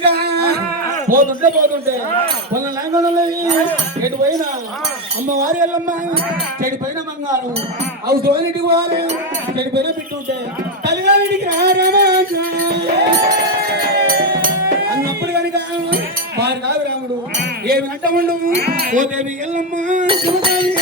కనుక పోతుంటే పొల లాంగడలు ఎటు పోయినా అమ్మవారి ఎల్లమ్మ చెడిపోయిన బంగారం అవు తోలింటికి పోవాలి చెడిపోయిన బిట్టుంటే తల్లిగారింటికి అన్నప్పుడు కనుక వారి కాదు రాముడు ఏమి నట్టముండు ఓ దేవి ఎల్లమ్మ శివదేవి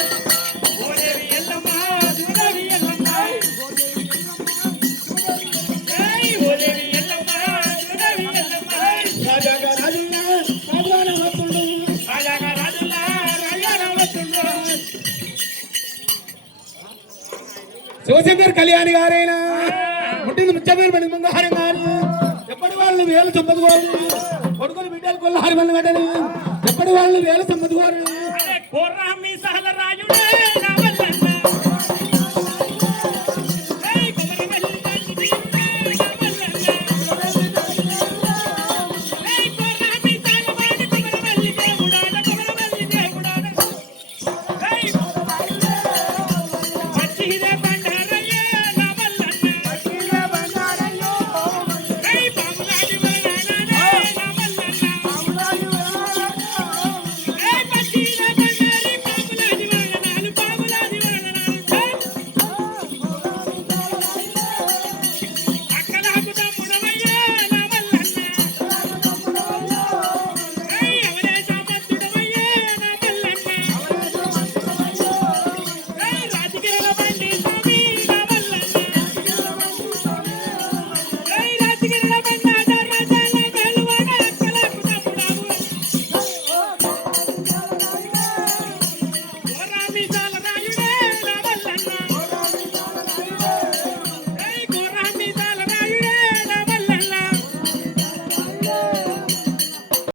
శివశంకర్ కళ్యాణి గారైనా పుట్టింది ముచ్చమేరు పడి మంగహారం గారు ఎప్పటి వాళ్ళు వేలు సంపద కోరు కొడుకులు బిడ్డలు కొల్లహారి మళ్ళీ పెట్టని ఎప్పటి వాళ్ళు వేలు సంపద కోరు